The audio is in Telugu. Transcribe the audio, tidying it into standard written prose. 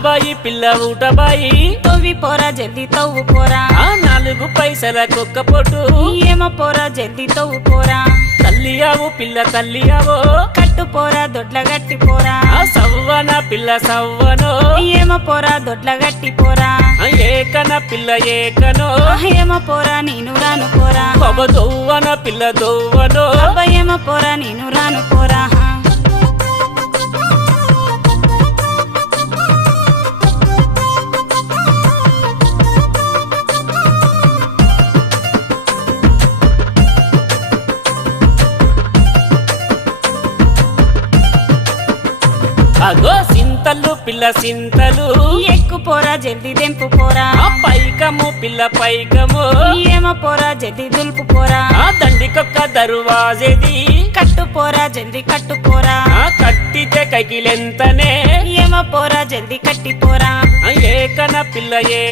ఊటబాయి పిల్ల ఊటబాయి తవ్వి పోరా జల్ది తవ్వు పోరా 4 పైసల కుక్క పొట్టు ఏమ పోరా జల్ది తవ్వు పోరా తల్లియావు పిల్ల తల్లియావో కట్టు పోరా దొడ్ల గట్టి పోరా సవ్వన పిల్ల సవ్వనో ఏమ పోరా దొడ్ల గట్టి పోరా ఏకన పిల్ల ఏకనో ఏమ పోరా నేను రాను పోరా దొవ్వన పిల్ల దొవ్వనో ఏమ పోరా నేను రాను పోరా అగో సింతలు పిల్ల సింతలు ఎక్కు పోరా జల్ది దెంపు పోరా పైకము పిల్ల పైకము ఏమ పోరా జల్ది దులుపు పోరా దండికొక్క దరువాజేది కట్టు పోరా జల్ది కట్టు పోరా కట్టితే కైకిలెంతనే ఏమ పోరా జల్ది కట్టి పోరా ఏకన పిల్ల